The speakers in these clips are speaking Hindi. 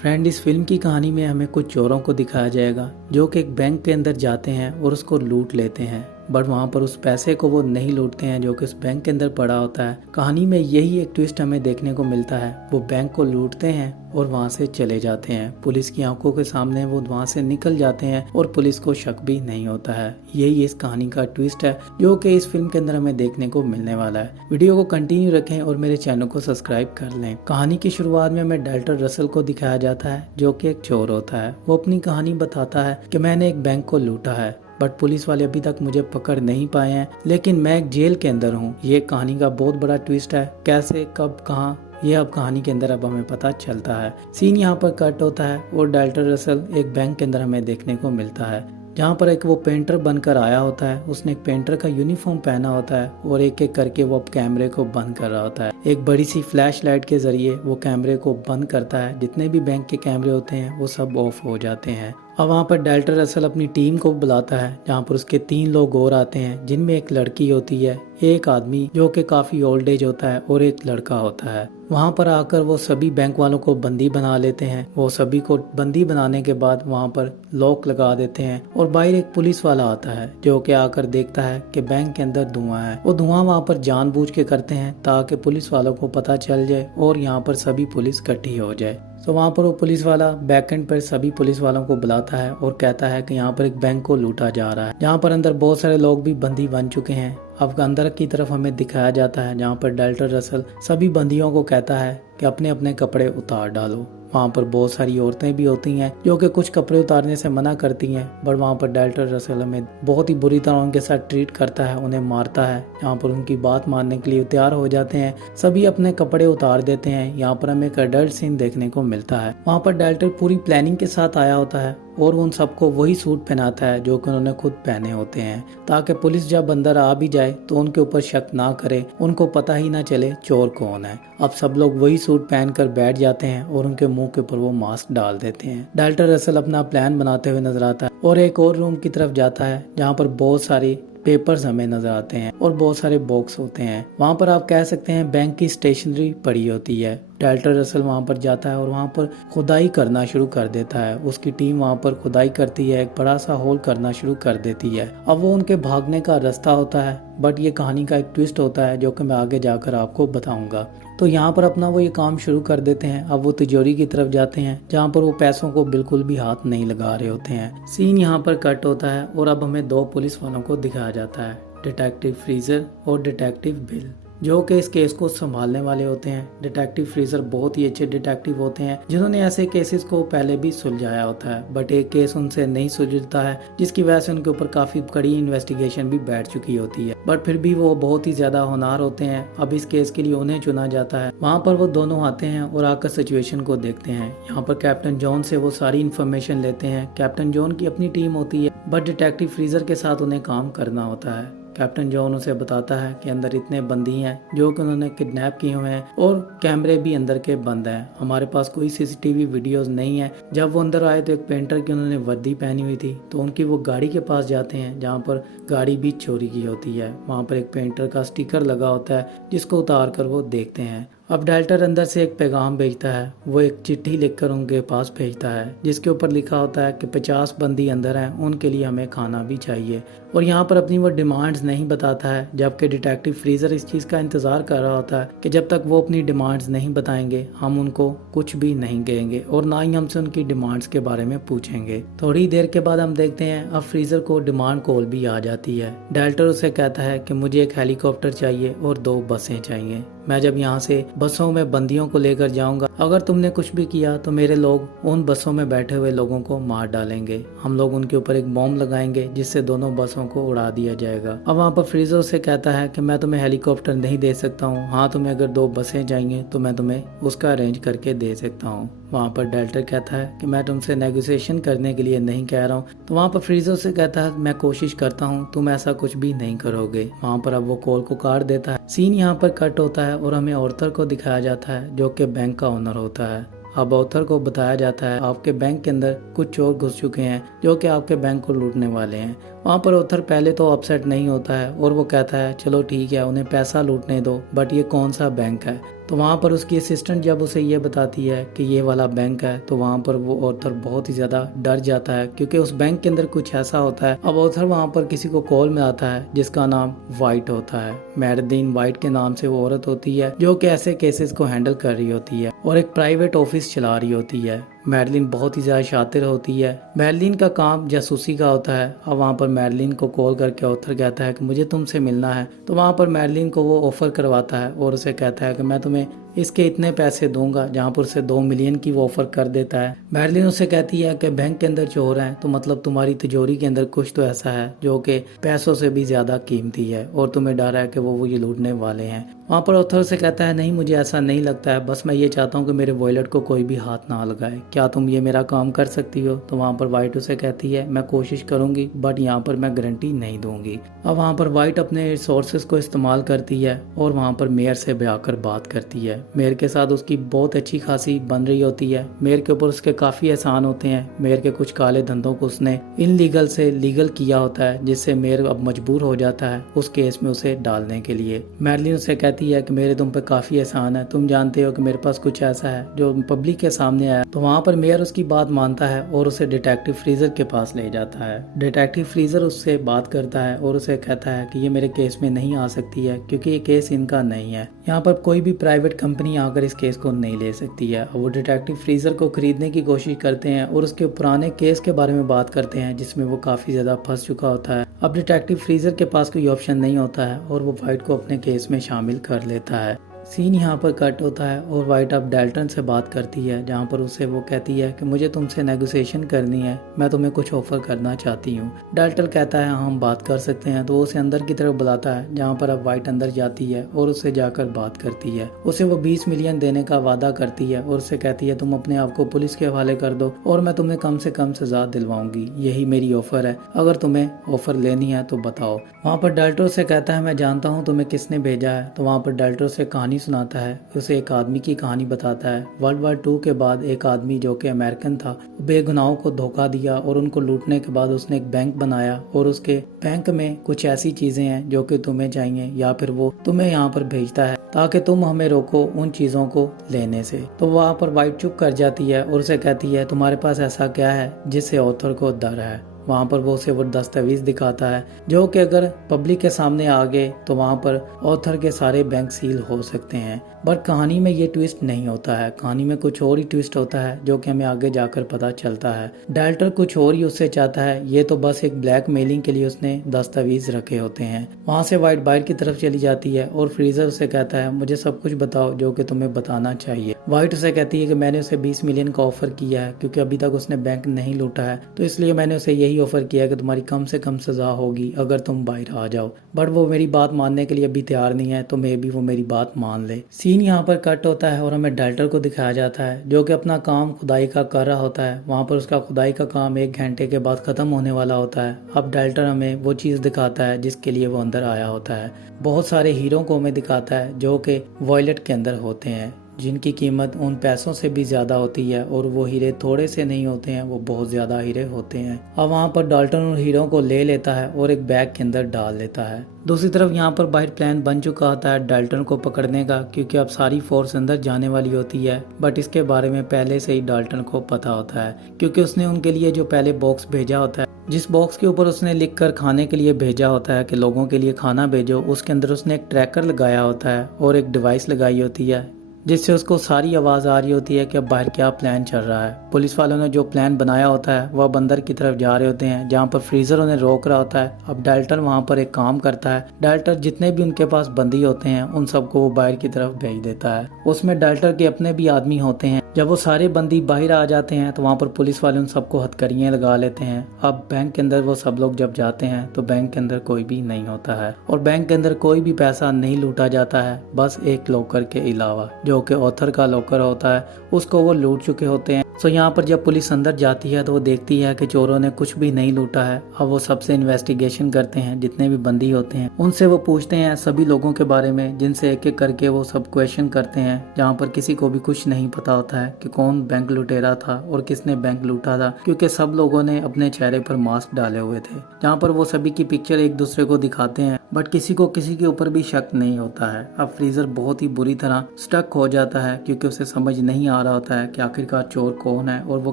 फ्रेंड, इस फिल्म की कहानी में हमें कुछ चोरों को दिखाया जाएगा जो कि एक बैंक के अंदर जाते हैं और उसको लूट लेते हैं। बट वहाँ पर उस पैसे को वो नहीं लूटते हैं जो कि उस बैंक के अंदर पड़ा होता है। कहानी में यही एक ट्विस्ट हमें देखने को मिलता है। वो बैंक को लूटते हैं और वहाँ से चले जाते हैं। पुलिस की आंखों के सामने वो वहाँ से निकल जाते हैं और पुलिस को शक भी नहीं होता है। यही इस कहानी का ट्विस्ट है जो कि इस फिल्म के अंदर हमें देखने को मिलने वाला है। वीडियो को कंटिन्यू रखें और मेरे चैनल को सब्सक्राइब कर लें। कहानी की शुरुआत में हमें डाल्टन रसल को दिखाया जाता है जो कि एक चोर होता है। वो अपनी कहानी बताता है कि मैंने एक बैंक को लूटा है, बट पुलिस वाले अभी तक मुझे पकड़ नहीं पाए हैं, लेकिन मैं एक जेल के अंदर हूँ। ये कहानी का बहुत बड़ा ट्विस्ट है। कैसे, कब, कहाँ, ये अब कहानी के अंदर अब हमें पता चलता है। सीन यहाँ पर कट होता है और डाल्टन रसल एक बैंक के अंदर हमें देखने को मिलता है जहाँ पर एक वो पेंटर बनकर आया होता है। उसने एक पेंटर का यूनिफॉर्म पहना होता है और एक एक करके वो कैमरे को बंद कर रहा होता है। एक बड़ी सी फ्लैश लाइट के जरिए वो कैमरे को बंद करता है। जितने भी बैंक के कैमरे होते हैं वो सब ऑफ हो जाते हैं। अब वहाँ पर डाल्टन रसल अपनी टीम को बुलाता है जहाँ पर उसके 3 लोग और आते हैं, जिनमें एक लड़की होती है, एक आदमी जो कि काफी ओल्ड एज होता है और एक लड़का होता है। वहाँ पर आकर वो सभी बैंक वालों को बंदी बना लेते हैं। वो सभी को बंदी बनाने के बाद वहाँ पर लॉक लगा देते हैं और बाहर एक पुलिस वाला आता है जो कि आकर देखता है कि बैंक के अंदर धुआं है। वो धुआं वहाँ पर जानबूझ के करते हैं ताकि पुलिस वालों को पता चल जाए और यहाँ पर सभी पुलिस इकट्ठी हो जाए। तो वहाँ पर वो पुलिस वाला बैकएंड पर सभी पुलिस वालों को बुलाता है और कहता है कि यहाँ पर एक बैंक को लूटा जा रहा है, जहाँ पर अंदर बहुत सारे लोग भी बंदी बन चुके हैं। अब अंदर की तरफ हमें दिखाया जाता है जहाँ पर डाल्टन रसल सभी बंदियों को कहता है कि अपने अपने कपड़े उतार डालो। वहाँ पर बहुत सारी औरतें भी होती हैं जो कि कुछ कपड़े उतारने से मना करती हैं, बट वहाँ पर डाल्टन रसल हमें बहुत ही बुरी तरह उनके साथ ट्रीट करता है, उन्हें मारता है। यहाँ पर उनकी बात मानने के लिए तैयार हो जाते हैं, सभी अपने कपड़े उतार देते हैं। यहाँ पर हमें एक अडल्ट सीन देखने को मिलता है। वहाँ पर डाल्टन पूरी प्लानिंग के साथ आया होता है और उन सबको वही सूट पहनाता है जो कि उन्होंने खुद पहने होते हैं, ताकि पुलिस जब अंदर आ भी जाए तो उनके ऊपर शक ना करे, उनको पता ही ना चले चोर कौन है। अब सब लोग वही सूट पहनकर बैठ जाते हैं और उनके मुंह के ऊपर वो मास्क डाल देते हैं। डाल्टन रसल अपना प्लान बनाते हुए नजर आता है और एक और रूम की तरफ जाता है जहाँ पर बहुत सारी पेपर्स हमें नजर आते हैं और बहुत सारे बॉक्स होते हैं। वहाँ पर आप कह सकते हैं बैंक की स्टेशनरी पड़ी होती है। डाल्टन रसल वहाँ पर जाता है और वहाँ पर खुदाई करना शुरू कर देता है। उसकी टीम वहाँ पर खुदाई करती है, एक बड़ा सा होल करना शुरू कर देती है। अब वो उनके भागने का रास्ता होता है, बट ये कहानी का एक ट्विस्ट होता है जो कि मैं आगे जाकर आपको बताऊंगा। तो यहाँ पर अपना वो ये काम शुरू कर देते हैं। अब वो तिजोरी की तरफ जाते हैं जहाँ पर वो पैसों को बिल्कुल भी हाथ नहीं लगा रहे होते हैं। सीन यहाँ पर कट होता है और अब हमें 2 पुलिस वालों को दिखाया जाता है, डिटेक्टिव फ्रीजर और डिटेक्टिव बिल, जो कि इस केस को संभालने वाले होते हैं। डिटेक्टिव फ्रीजर बहुत ही अच्छे डिटेक्टिव होते हैं जिन्होंने ऐसे केसेस को पहले भी सुलझाया होता है, बट एक केस उनसे नहीं सुलझता है जिसकी वजह से उनके ऊपर काफी कड़ी इन्वेस्टिगेशन भी बैठ चुकी होती है, बट फिर भी वो बहुत ही ज्यादा होनहार होते हैं। अब इस केस के लिए उन्हें चुना जाता है। वहाँ पर वो दोनों आते हैं और आकर सिचुएशन को देखते हैं। यहाँ पर कैप्टन जॉन से वो सारी इन्फॉर्मेशन लेते हैं। कैप्टन जॉन की अपनी टीम होती है, बट डिटेक्टिव फ्रीजर के साथ उन्हें काम करना होता है। कैप्टन जॉन उसे बताता है कि अंदर इतने बंदी हैं जो कि उन्होंने किडनैप किए हुए हैं और कैमरे भी अंदर के बंद हैं। हमारे पास कोई सीसीटीवी वीडियोस नहीं है। जब वो अंदर आए तो एक पेंटर की उन्होंने वर्दी पहनी हुई थी, तो उनकी वो गाड़ी के पास जाते हैं जहाँ पर गाड़ी भी चोरी की होती है। वहाँ पर एक पेंटर का स्टिकर लगा होता है जिसको उतार कर वो देखते हैं। अब डाल्टन अंदर से एक पैगाम भेजता है। वो एक चिट्ठी लिखकर उनके पास भेजता है जिसके ऊपर लिखा होता है कि 50 बंदी अंदर हैं, उनके लिए हमें खाना भी चाहिए। और यहाँ पर अपनी वो डिमांड्स नहीं बताता है, जबकि डिटेक्टिव फ्रीजर इस चीज़ का इंतज़ार कर रहा होता है कि जब तक वो अपनी डिमांड्स नहीं बताएंगे हम उनको कुछ भी नहीं कहेंगे और ना ही हमसे उनकी डिमांड्स के बारे में पूछेंगे। थोड़ी देर के बाद हम देखते हैं अब फ्रीजर को डिमांड कॉल भी आ जाती है। डाल्टन उसे कहता है कि मुझे एक हेलीकॉप्टर चाहिए और 2 बसें चाहिए। मैं जब यहाँ से बसों में बंदियों को लेकर जाऊंगा, अगर तुमने कुछ भी किया तो मेरे लोग उन बसों में बैठे हुए लोगों को मार डालेंगे। हम लोग उनके ऊपर एक बॉम्ब लगाएंगे जिससे दोनों बसों को उड़ा दिया जाएगा। अब वहाँ पर फ्रीजर से कहता है कि मैं तुम्हें हेलीकॉप्टर नहीं दे सकता हूँ, हाँ तुम्हें अगर 2 बसें चाहिए तो मैं तुम्हें उसका अरेंज करके दे सकता हूँ। वहाँ पर डाल्टन कहता है कि मैं तुमसे नेगोशिएशन करने के लिए नहीं कह रहा हूँ। तो वहाँ पर फ्रीजर से कहता है मैं कोशिश करता हूँ, तुम ऐसा कुछ भी नहीं करोगे। वहाँ पर अब वो कॉल को काट देता है। सीन यहाँ पर कट होता है और हमें ऑर्थर को दिखाया जाता है जो कि बैंक का ओनर होता है। अब ऑथर को बताया जाता है आपके बैंक के अंदर कुछ चोर घुस चुके हैं जो कि आपके बैंक को लूटने वाले हैं। वहाँ पर ऑथर पहले तो अपसेट नहीं होता है और वो कहता है चलो ठीक है उन्हें पैसा लूटने दो, बट ये कौन सा बैंक है। तो वहाँ पर उसकी असिस्टेंट जब उसे ये बताती है कि ये वाला बैंक है, तो वहाँ पर वो ऑथर बहुत ही ज़्यादा डर जाता है क्योंकि उस बैंक के अंदर कुछ ऐसा होता है। अब ऑथर वहाँ पर किसी को कॉल में आता है जिसका नाम वाइट होता है। मैडलीन वाइट के नाम से वो औरत होती है जो कि ऐसे केसेस को हैंडल कर रही होती है और एक प्राइवेट ऑफिस चला रही होती है। मैडलिन बहुत ही ज़्यादा शातिर होती है। मैडलिन का काम जासूसी का होता है। अब वहाँ पर मैडलिन को कॉल करके ऑथर कहता है कि मुझे तुमसे मिलना है। तो वहाँ पर मैडलिन को वो ऑफ़र करवाता है और उसे कहता है कि मैं तुम्हें इसके इतने पैसे दूंगा, जहाँ पर उसे 2 मिलियन की वो ऑफर कर देता है। मैडलिन उसे कहती है कि बैंक के अंदर चोर हैं, तो मतलब तुम्हारी तिजोरी के अंदर कुछ तो ऐसा है जो कि पैसों से भी ज्यादा कीमती है और तुम्हें डर है कि वो ये लूटने वाले हैं। वहाँ पर ऑथर से कहता है नहीं, मुझे ऐसा नहीं लगता है, बस मैं ये चाहता हूँ कि मेरे वॉलेट को कोई भी हाथ ना लगाए, क्या तुम ये मेरा काम कर सकती हो। तो वहाँ पर वाइट उसे कहती है मैं कोशिश करूंगी, बट यहाँ पर मैं गारंटी नहीं दूंगी। अब वहाँ पर वाइट अपने रिसोर्सेज को इस्तेमाल करती है और वहाँ पर मेयर से आकर बात करती है। मेयर के साथ उसकी बहुत अच्छी खासी बन रही होती है। मेयर के ऊपर उसके काफ़ी एहसान होते हैं। मेयर के कुछ काले धंधों को उसने इनलीगल से लीगल किया होता है, जिससे मेयर अब मजबूर हो जाता है उस केस में उसे डालने के लिए। मैडलिन उसे कहती है कि मेरे तुम पे काफ़ी एहसान है, तुम जानते हो कि मेरे पास कुछ ऐसा है जो पब्लिक के सामने आया। तो वहाँ पर मेयर उसकी बात मानता है और उसे डिटेक्टिव फ्रीजर के पास ले जाता है। डिटेक्टिव फ्रीजर उससे बात करता है और उसे कहता है कि ये मेरे केस में नहीं आ सकती है क्योंकि ये केस इनका नहीं है। यहाँ पर कोई भी प्राइवेट कंपनी आकर इस केस को नहीं ले सकती है। वो डिटेक्टिव फ्रीजर को खरीदने की कोशिश करते हैं और उसके पुराने केस के बारे में बात करते हैं जिसमें वो काफ़ी ज़्यादा फंस चुका होता है। अब डिटेक्टिव फ्रीजर के पास कोई ऑप्शन नहीं होता है और वो वाइट को अपने केस में शामिल कर लेता है। सीन यहाँ पर कट होता है और वाइट अब डेल्टन से बात करती है, जहाँ पर उसे वो कहती है कि मुझे तुमसे नेगोशिएशन करनी है, मैं तुम्हें कुछ ऑफर करना चाहती हूँ। डेल्टन कहता है हाँ हम बात कर सकते हैं। तो वो उसे अंदर की तरफ बुलाता है, जहाँ पर अब वाइट अंदर जाती है और उससे जाकर बात करती है। उसे वो 20 मिलियन देने का वादा करती है और उससे कहती है तुम अपने आप को पुलिस के हवाले कर दो और मैं तुम्हें कम से कम सजा दिलवाऊंगी, यही मेरी ऑफर है, अगर तुम्हें ऑफर लेनी है तो बताओ। वहाँ पर डेल्टन से कहता है मैं जानता हूँ तुम्हें किसने भेजा है। तो वहाँ पर डेल्टन से कहानी सुनाता है, उसे एक आदमी की कहानी बताता है। वर्ल्ड वार 2 के बाद एक आदमी जो कि अमेरिकन था, बेगुनाहों को धोखा दिया और उनको लूटने के बाद उसने एक बैंक बनाया और उसके बैंक में कुछ ऐसी चीजें हैं जो कि तुम्हें चाहिए या फिर वो तुम्हें यहाँ पर भेजता है ताकि तुम हमें रोको उन चीजों को लेने से। तो वहाँ पर वाइट चुप कर जाती है और उसे कहती है तुम्हारे पास ऐसा क्या है जिससे ऑथर को डर है। वहाँ पर वो उसे वो दस्तावेज दिखाता है जो कि अगर पब्लिक के सामने आ गए तो वहाँ पर ऑथर के सारे बैंक सील हो सकते हैं। बट कहानी में ये ट्विस्ट नहीं होता है, कहानी में कुछ और ही ट्विस्ट होता है जो कि हमें आगे जाकर पता चलता है। डेल्टर कुछ और ही उससे चाहता है, ये तो बस एक ब्लैक मेलिंग के लिए उसने दस्तावेज रखे होते हैं। वहाँ से वाइट बाइट की तरफ चली जाती है और फ्रीजर उसे कहता है मुझे सब कुछ बताओ जो कि तुम्हें बताना चाहिए। वाइट उसे कहती है कि मैंने उसे 20 मिलियन का ऑफर किया है क्योंकि अभी तक उसने बैंक नहीं लूटा है, तो इसलिए मैंने उसे यही ऑफर किया कि तुम्हारी कम से कम सजा होगी अगर तुम बाहर आ जाओ। बट वो मेरी बात मानने के लिए अभी तैयार नहीं है, तो मे भी वो मेरी बात मान ले। सीन यहाँ पर कट होता है और हमें डेल्टर को दिखाया जाता है जो कि अपना काम खुदाई का कर रहा होता है। वहाँ पर उसका खुदाई का काम 1 घंटे के बाद खत्म होने वाला होता है। अब डेल्टर हमें वो चीज़ दिखाता है जिसके लिए वो अंदर आया होता है। बहुत सारे हीरो को हमें दिखाता है जो कि वॉलेट के अंदर होते हैं, जिनकी कीमत उन पैसों से भी ज़्यादा होती है और वो हीरे थोड़े से नहीं होते हैं, वो बहुत ज़्यादा हीरे होते हैं। अब वहाँ पर डाल्टन उन हीरों को ले लेता है और एक बैग के अंदर डाल लेता है। दूसरी तरफ यहाँ पर बाहर प्लान बन चुका होता है डाल्टन को पकड़ने का, क्योंकि अब सारी फोर्स अंदर जाने वाली होती है। बट इसके बारे में पहले से ही डाल्टन को पता होता है क्योंकि उसने उनके लिए जो पहले बॉक्स भेजा होता है, जिस बॉक्स के ऊपर उसने लिखकर खाने के लिए भेजा होता है कि लोगों के लिए खाना भेजो, उसके अंदर उसने एक ट्रैकर लगाया होता है और एक डिवाइस लगाई होती है जिससे उसको सारी आवाज़ आ रही होती है कि अब बाहर क्या प्लान चल रहा है। पुलिस वालों ने जो प्लान बनाया होता है वह बंदर की तरफ जा रहे होते हैं, जहाँ पर फ्रीजर उन्हें रोक रहा होता है। अब डाल्टन वहाँ पर एक काम करता है, डाल्टन जितने भी उनके पास बंदी होते हैं उन सबको वो बाहर की तरफ भेज देता है। उसमें डाल्टन के अपने भी आदमी होते हैं। जब वो सारे बंदी बाहर आ जाते हैं तो वहाँ पर पुलिस वाले उन सबको हथकड़ियाँ लगा लेते हैं। अब बैंक के अंदर वो सब लोग जब जाते हैं तो बैंक के अंदर कोई भी नहीं होता है और बैंक के अंदर कोई भी पैसा नहीं लूटा जाता है, बस एक लॉकर के अलावा जो कि ऑथर का लॉकर होता है, उसको वो लूट चुके होते हैं। तो यहाँ पर जब पुलिस अंदर जाती है तो वो देखती है कि चोरों ने कुछ भी नहीं लूटा है। अब वो सबसे इन्वेस्टिगेशन करते हैं, जितने भी बंदी होते हैं उनसे वो पूछते हैं सभी लोगों के बारे में, जिनसे एक एक करके वो सब क्वेश्चन करते हैं, जहाँ पर किसी को भी कुछ नहीं पता होता है कि कौन बैंक लुटेरा था और किसने बैंक लूटा था, क्योंकि सब लोगों ने अपने चेहरे पर मास्क डाले हुए थे। जहाँ पर वो सभी की पिक्चर एक दूसरे को दिखाते हैं, बट किसी को किसी के ऊपर भी शक नहीं होता है। अब फ्रीजर बहुत ही बुरी तरह स्टक हो जाता है, क्योंकि उसे समझ नहीं आ रहा होता है कि आखिरकार चोर कौन है और वो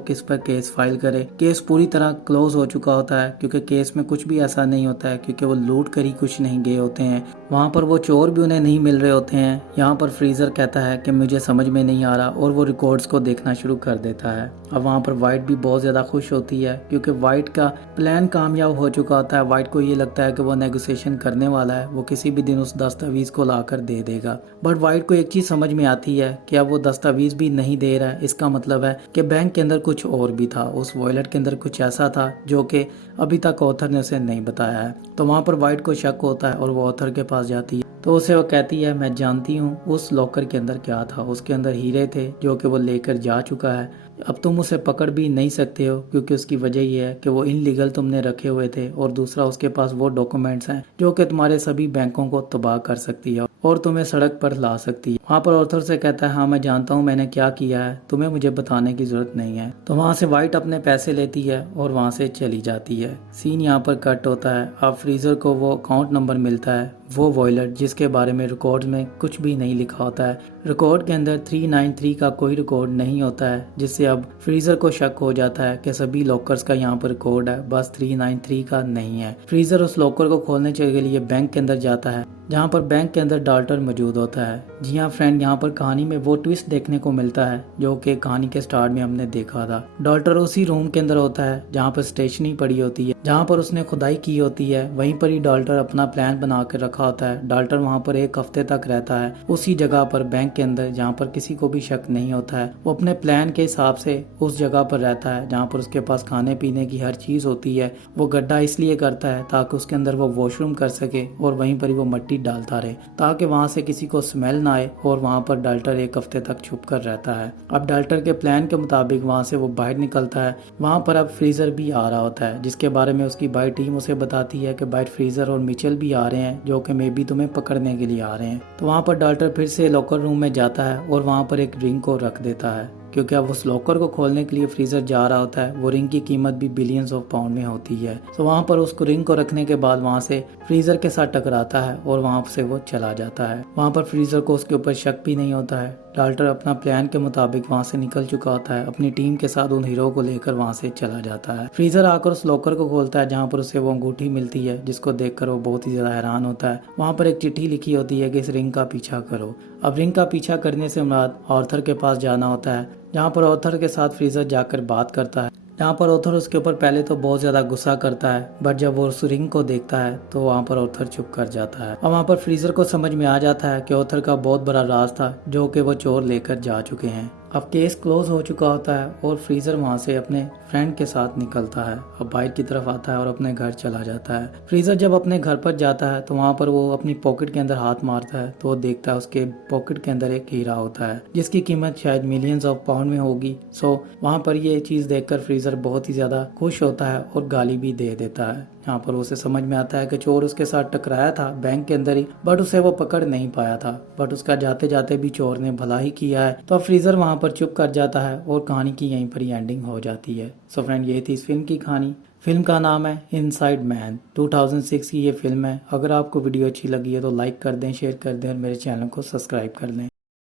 किस पर केस फाइल करे। केस पूरी तरह क्लोज हो चुका होता है, क्योंकि केस में कुछ भी ऐसा नहीं होता है, क्योंकि वो लूट कर ही कुछ नहीं गए होते हैं। वहाँ पर वो चोर भी उन्हें नहीं मिल रहे होते हैं। यहाँ पर फ्रीजर कहता है कि मुझे समझ में नहीं आ रहा, और वो रिकॉर्ड्स को देखना शुरू कर देता है। अब वहाँ पर वाइट भी बहुत ज़्यादा खुश होती है, क्योंकि वाइट का प्लान कामयाब हो चुका होता है। वाइट को ये लगता है कि वो नेगोशिएशन करने वाला है, वो किसी भी दिन उस दस्तावेज को लाकर दे देगा। बट वाइट को एक चीज़ समझ में आती है कि अब वो दस्तावेज भी नहीं दे रहा है, इसका मतलब है कि बैंक के अंदर कुछ और भी था, उस वॉलेट के अंदर कुछ ऐसा था जो कि अभी तक ऑथर ने उसे नहीं बताया है। तो वहाँ पर वाइट को शक होता है और वो ऑथर के पास जाती है, तो उसे वो कहती है मैं जानती हूँ उस लॉकर के अंदर क्या था। उसके अंदर हीरे थे जो कि वो लेकर जा चुका है। अब तुम उसे पकड़ भी नहीं सकते हो, क्योंकि उसकी वजह ये है कि वो इनलीगल तुमने रखे हुए थे, और दूसरा उसके पास वो डॉक्यूमेंट्स हैं जो कि तुम्हारे सभी बैंकों को तबाह कर सकती है और तुम्हें सड़क पर ला सकती है। वहाँ पर ऑथर से कहता है हाँ मैं जानता हूँ मैंने क्या किया है, तुम्हें मुझे बताने की जरूरत नहीं है। तो वहाँ से वाइट अपने पैसे लेती है और वहाँ से चली जाती है। सीन यहाँ पर कट होता है। अब फ्रीजर को वो अकाउंट नंबर मिलता है, वो वॉलेट जिसके बारे में रिकॉर्ड में कुछ भी नहीं लिखा होता है। रिकॉर्ड के अंदर 393 का कोई रिकॉर्ड नहीं होता है, जिससे अब फ्रीजर को शक हो जाता है कि सभी लॉकर्स का यहाँ पर रिकॉर्ड है, बस 393 का नहीं है। फ्रीजर उस लॉकर को खोलने के लिए बैंक के अंदर जाता है, जहाँ पर बैंक के अंदर डाल्टर मौजूद होता है। जी हाँ फ्रेंड, यहाँ पर कहानी में वो ट्विस्ट देखने को मिलता है जो कि कहानी के स्टार्ट में हमने देखा था। डाल्टर उसी रूम के अंदर होता है जहाँ पर स्टेशनरी पड़ी होती है, जहाँ पर उसने खुदाई की होती है। वहीं पर ही डाल्टर अपना प्लान बना कर रखा होता है। डाल्टर वहाँ पर 1 हफ्ते तक रहता है, उसी जगह पर बैंक के अंदर जहाँ पर किसी को भी शक नहीं होता है। वो अपने प्लान के हिसाब से उस जगह पर रहता है जहाँ पर उसके पास खाने पीने की हर चीज होती है। वो गड्ढा इसलिए करता है ताकि उसके अंदर वो वॉशरूम कर सके और वहीं पर ही वो मिट्टी डालता रहे, ताकि वहाँ से किसी को स्मेल ना आए। और वहाँ पर डाल्टर 1 हफ्ते तक छुप कर रहता है। अब डाल्टर के प्लान के मुताबिक वहाँ से वो बाहर निकलता है। वहाँ पर अब फ्रीजर भी आ रहा होता है, जिसके बारे में उसकी बाई टीम उसे बताती है कि बाहर फ्रीजर और मिचेल भी आ रहे हैं, जो कि मे बी तुम्हें पकड़ने के लिए आ रहे हैं। तो वहाँ पर डाल्टर फिर से लॉकर रूम में जाता है और वहाँ पर एक रिंग को रख देता है, क्योंकि अब उस लॉकर को खोलने के लिए फ्रीजर जा रहा होता है। वो रिंग की कीमत भी बिलियंस ऑफ पाउंड में होती है। तो वहाँ पर उसको रिंग को रखने के बाद वहाँ से फ्रीजर के साथ टकराता है और वहाँ से वो चला जाता है। वहाँ पर फ्रीजर को उसके ऊपर शक भी नहीं होता है। डाल्टर अपना प्लान के मुताबिक वहाँ से निकल चुका होता है, अपनी टीम के साथ उन हीरो को लेकर वहाँ से चला जाता है। फ्रीजर आकर उस लॉकर को खोलता है, जहाँ पर उसे वो अंगूठी मिलती है, जिसको देखकर वो बहुत ही ज्यादा हैरान होता है। वहाँ पर एक चिट्ठी लिखी होती है कि इस रिंग का पीछा करो। अब रिंग का पीछा करने से मुराद ऑर्थर के पास जाना होता है, जहाँ पर ऑर्थर के साथ फ्रीजर जाकर बात करता है। जहाँ पर ऑथर उसके ऊपर पहले तो बहुत ज़्यादा गुस्सा करता है, बट जब वो उस रिंग को देखता है तो वहाँ पर ऑथर चुप कर जाता है। और वहाँ पर फ्रीजर को समझ में आ जाता है कि ऑथर का बहुत बड़ा राज था जो कि वो चोर लेकर जा चुके हैं। अब केस क्लोज हो चुका होता है और फ्रीजर वहाँ से अपने फ्रेंड के साथ निकलता है, अब बाहर की तरफ आता है और अपने घर चला जाता है। फ्रीजर जब अपने घर पर जाता है तो वहाँ पर वो अपनी पॉकेट के अंदर हाथ मारता है तो वो देखता है उसके पॉकेट के अंदर एक हीरा होता है, जिसकी कीमत शायद मिलियंस ऑफ पाउंड में होगी। सो वहाँ पर ये चीज़ देखकर फ्रीजर बहुत ही ज़्यादा खुश होता है और गाली भी दे देता है। यहाँ पर उसे समझ में आता है कि चोर उसके साथ टकराया था बैंक के अंदर ही, बट उसे वो पकड़ नहीं पाया था, बट उसका जाते जाते भी चोर ने भला ही किया है। तो अब फ्रीजर वहाँ पर चुप कर जाता है और कहानी की यहीं पर ही एंडिंग हो जाती है। सो फ्रेंड, ये थी इस फिल्म की कहानी। फिल्म का नाम है इनसाइड मैन। 2006 की ये फिल्म है। अगर आपको वीडियो अच्छी लगी है तो लाइक कर दें, शेयर कर दें और मेरे चैनल को सब्सक्राइब कर दें।